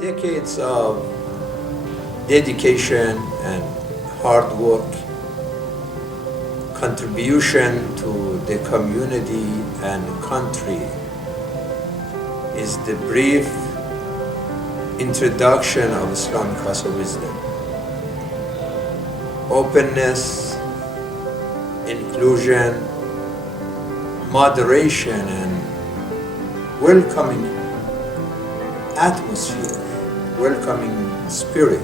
Decades of dedication and hard work, contribution to the community and country is the brief introduction of Islamic class of wisdom. Openness, inclusion, moderation, and welcoming atmosphere, welcoming spirit.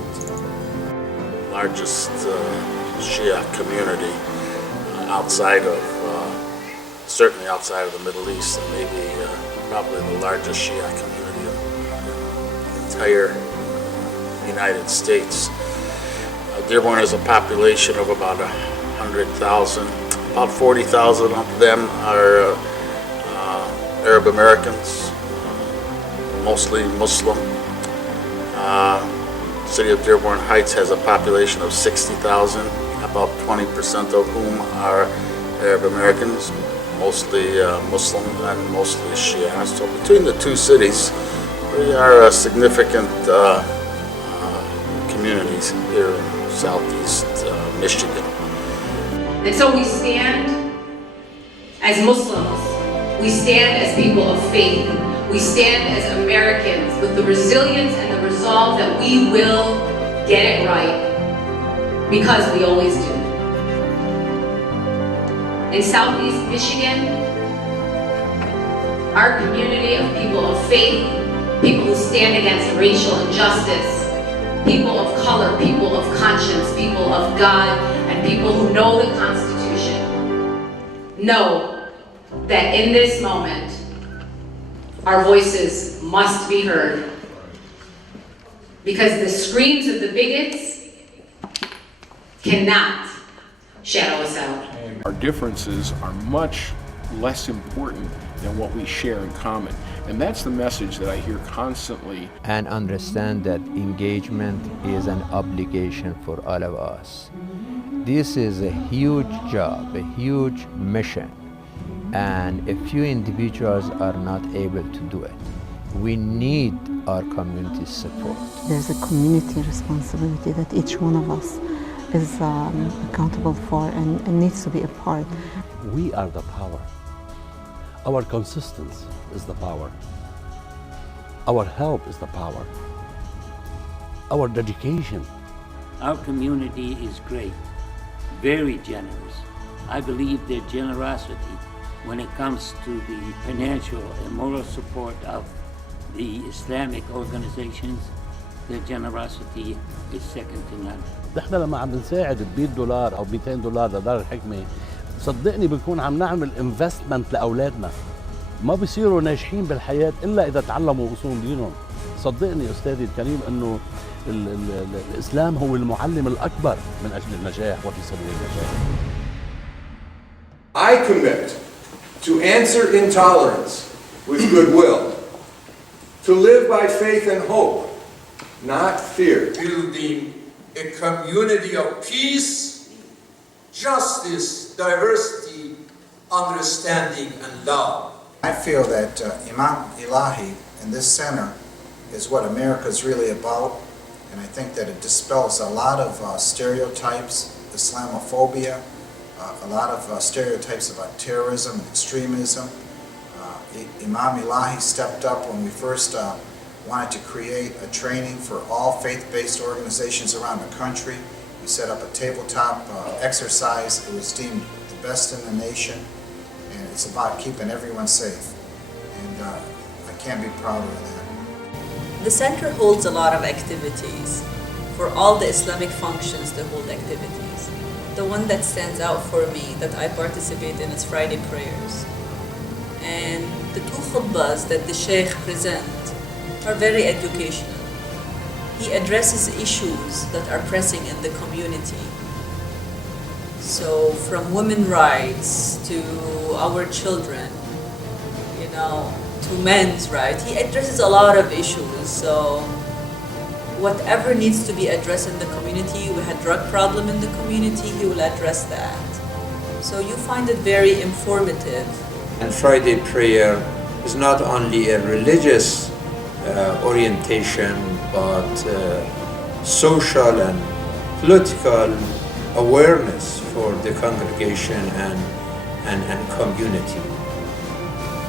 Largest Shia community outside of, certainly outside of the Middle East, and maybe probably the largest Shia community in the entire United States. Dearborn has a population of about 100,000. About 40,000 of them are Arab Americans, mostly Muslim. City of Dearborn Heights has a population of 60,000, about 20% of whom are Arab Americans, mostly Muslim and mostly Shia. So between the two cities, we are significant communities here in southeast Michigan. And so we stand as Muslims, we stand as people of faith, we stand as Americans with the resilience and the resolve that we will get it right, because we always do. In southeast Michigan, our community of people of faith, people who stand against racial injustice, people of color, people of conscience, people of God, and people who know the Constitution, know that in this moment, our voices must be heard. Because the screams of the bigots cannot shadow us out. Our differences are much less important than what we share in common. And that's the message that I hear constantly. And understand that engagement is an obligation for all of us. This is a huge job, a huge mission, and a few individuals are not able to do it. We need our community's support. There's a community responsibility that each one of us is accountable for and needs to be a part. We are the power. Our consistency is the power. Our help is the power. Our dedication. Our community is great, very generous. I believe their generosity when it comes to the financial and moral support of the Islamic organizations, their generosity is second to none. نحن لما عم نساعد $100 أو $200 لدار الحكمة، صدقني بنكون عم نعمل انفستمنت لأولادنا. ما بيصيروا ناجحين بالحياة إلا إذا تعلموا أصول دينهم. صدقني أستاذي الكريم إنه الإسلام هو المعلم الأكبر من أجل النجاح وفي سبيل النجاح. I commit to answer intolerance with goodwill, to live by faith and hope, not fear. Building a community of peace, justice, diversity, understanding, and love. I feel that Imam Ilahi in this center is what America is really about, and I think that it dispels a lot of stereotypes, Islamophobia, a lot of stereotypes about terrorism and extremism. Imam Ilahi stepped up when we first wanted to create a training for all faith-based organizations around the country. We set up a tabletop exercise. It was deemed the best in the nation, and it's about keeping everyone safe. And I can't be prouder of that. The center holds a lot of activities. For all the Islamic functions, they hold activities. The one that stands out for me that I participate in is Friday prayers. And the two khutbahs that the Sheikh presents are very educational. He addresses issues that are pressing in the community. So from women's rights to our children, to men's rights, he addresses a lot of issues. So whatever needs to be addressed in the community, we had drug problem in the community, he will address that. So you find it very informative. And Friday prayer is not only a religious orientation but social and political awareness for the congregation and community.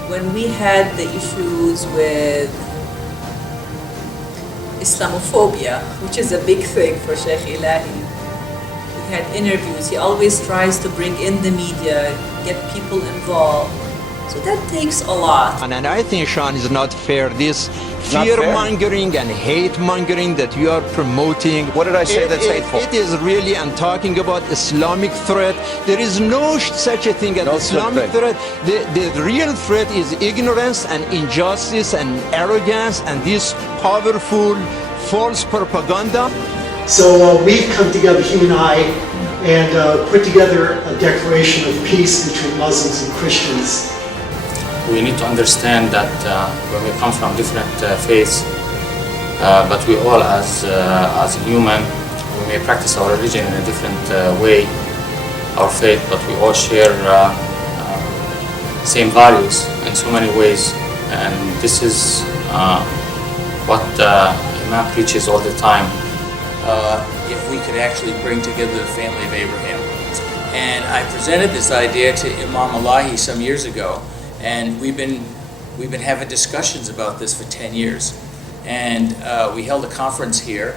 When we had the issues with Islamophobia, which is a big thing for Sheikh Ilahi, we had interviews. He always tries to bring in the media, get people involved. So that takes a lot. And I think, Sean, is not fair. This fear-mongering and hate-mongering that you are promoting. What did I say that's hateful? It is really, I'm talking about Islamic threat. There is no such a thing as Islamic threat. The real threat is ignorance and injustice and arrogance and this powerful false propaganda. So we've come together, he and I, and put together a declaration of peace between Muslims and Christians. We need to understand that when we come from different faiths, but we all as human, we may practice our religion in a different way, our faith, but we all share same values in so many ways, and this is what Imam preaches all the time. If we could actually bring together the family of Abraham. And I presented this idea to Imam Elahi some years ago, and we've been having discussions about this for 10 years. And we held a conference here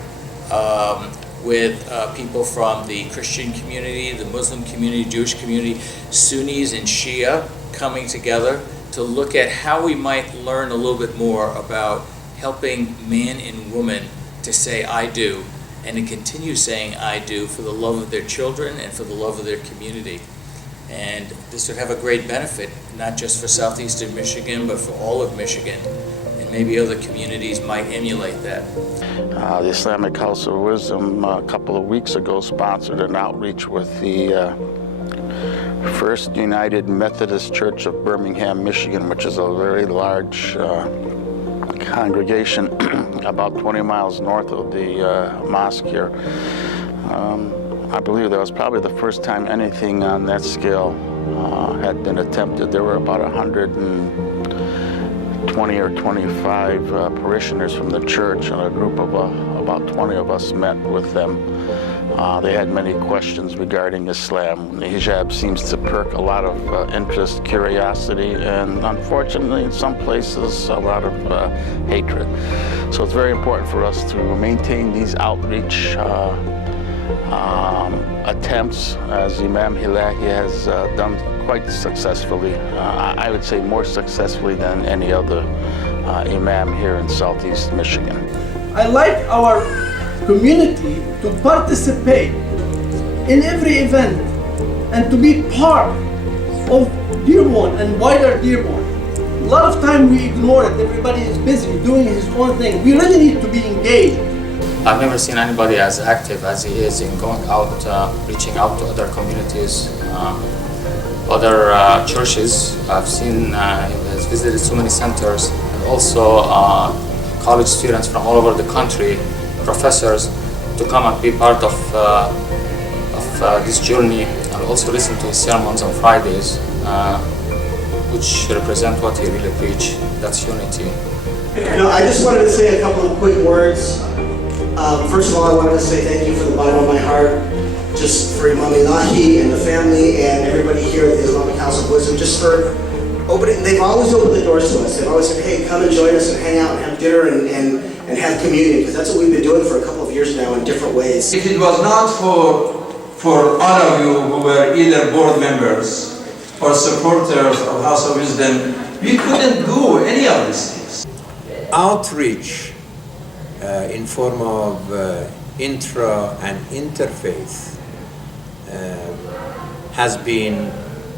with people from the Christian community, the Muslim community, Jewish community, Sunnis and Shia coming together to look at how we might learn a little bit more about helping man and woman to say I do, and to continue saying I do for the love of their children and for the love of their community. And this would have a great benefit, not just for southeastern Michigan, but for all of Michigan. And maybe other communities might emulate that. The Islamic House of Wisdom a couple of weeks ago sponsored an outreach with the First United Methodist Church of Birmingham, Michigan, which is a very large congregation about 20 miles north of the mosque here. I believe that was probably the first time anything on that scale had been attempted. There were about 120 or 25 parishioners from the church, and a group of about 20 of us met with them. They had many questions regarding Islam. The hijab seems to perk a lot of interest, curiosity, and unfortunately in some places a lot of hatred. So it's very important for us to maintain these outreach attempts, as Imam Ilahi has done quite successfully. I would say more successfully than any other imam here in Southeast Michigan. I like our community to participate in every event and to be part of Dearborn and wider Dearborn. A lot of time we ignore it. Everybody is busy doing his own thing. We really need to be engaged. I've never seen anybody as active as he is in going out, reaching out to other communities, other churches. I've seen he has visited so many centers, and also college students from all over the country, professors, to come and be part of this journey, and also listen to his sermons on Fridays, which represent what he really preached. That's unity. I just wanted to say a couple of quick words. First of all, I wanted to say thank you from the bottom of my heart, just for Imam Ilahi and the family and everybody here at the Islamic House of Wisdom, just for opening. They've always opened the doors to us. They've always said, hey, come and join us and hang out and have dinner and have communion, because that's what we've been doing for a couple of years now in different ways. If it was not for all of you who were either board members or supporters of House of Wisdom, we couldn't do any of these things. Outreach in form of intra and interfaith has been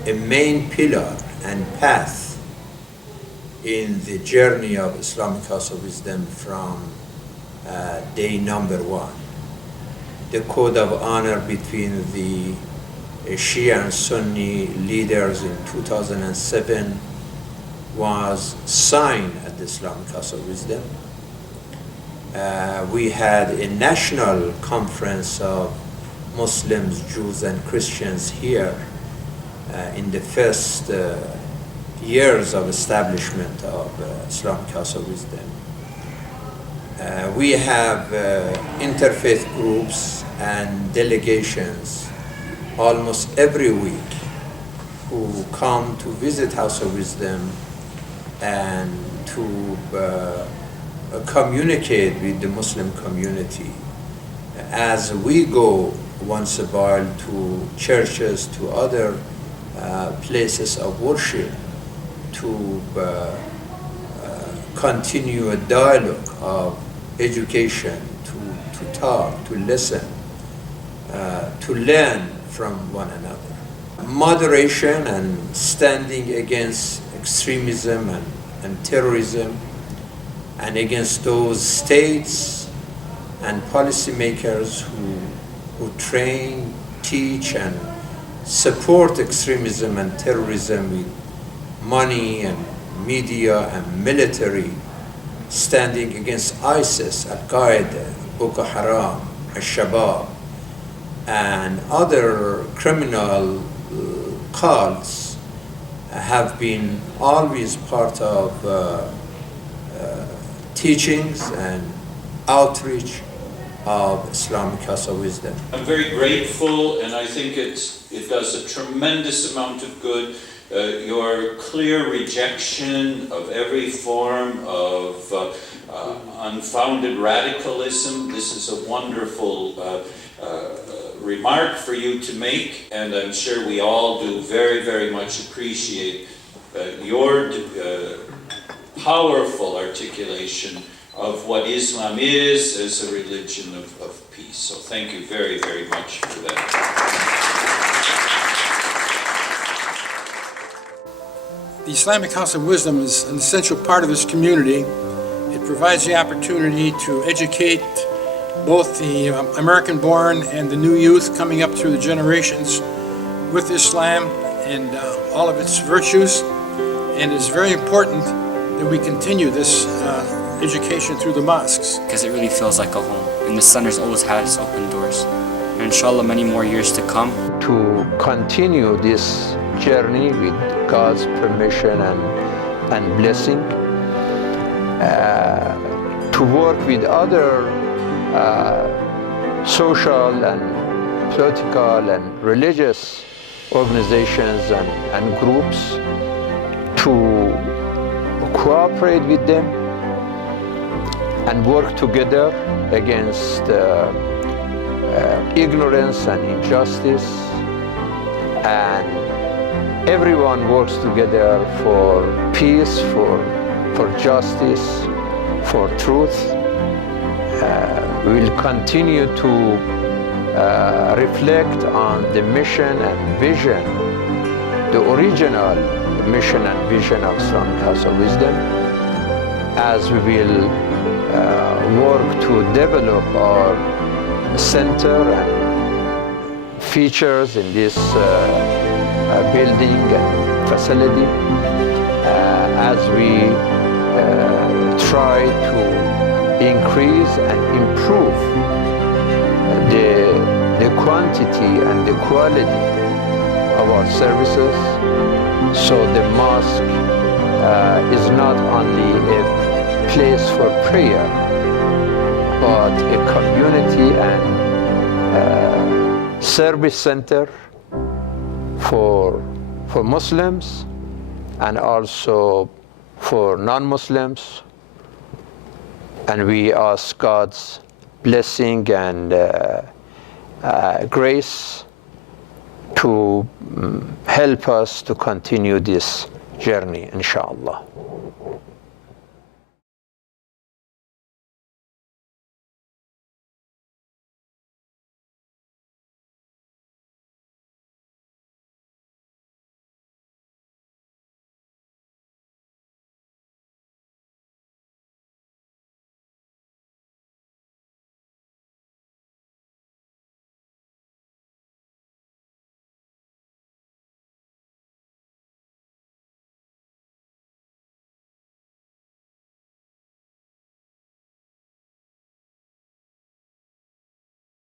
a main pillar and path in the journey of Islamic House of Wisdom from day number one. The code of honor between the Shia and Sunni leaders in 2007 was signed at the Islamic House of Wisdom. We had a national conference of Muslims, Jews, and Christians here in the first years of establishment of Islamic House of Wisdom. We have interfaith groups and delegations almost every week who come to visit House of Wisdom and to communicate with the Muslim community. As we go once in a while to churches, to other places of worship, to continue a dialogue of education, to talk, to listen, to learn from one another. Moderation and standing against extremism and terrorism, and against those states and policymakers who train, teach, and support extremism and terrorism with money and media and military, standing against ISIS, Al-Qaeda, Boko Haram, Al-Shabaab, and other criminal cults have been always part of teachings and outreach of Islamic House of Wisdom. I'm very grateful, and I think it does a tremendous amount of good. Your clear rejection of every form of unfounded radicalism. This is a wonderful remark for you to make, and I'm sure we all do very, very much appreciate your powerful articulation of what Islam is as a religion of peace. So thank you very, very much for that. The Islamic House of Wisdom is an essential part of this community. It provides the opportunity to educate both the American-born and the new youth coming up through the generations with Islam and all of its virtues. And it's very important that we continue this education through the mosques. Because it really feels like a home, and the center's always had its open doors. And inshallah, many more years to come. To continue this journey with God's permission and blessing, to work with other social and political and religious organizations and groups, to cooperate with them and work together against ignorance and injustice, and everyone works together for peace, for justice, for truth. We'll continue to reflect on the mission and vision, the original mission and vision of Islamic House of Wisdom, as we will work to develop our center and features in this building and facility, as we try to increase and improve the quantity and the quality of our services, so the mosque is not only a place for prayer, but a community and service center for Muslims and also for non-Muslims. And we ask God's blessing and grace to help us to continue this journey, inshallah.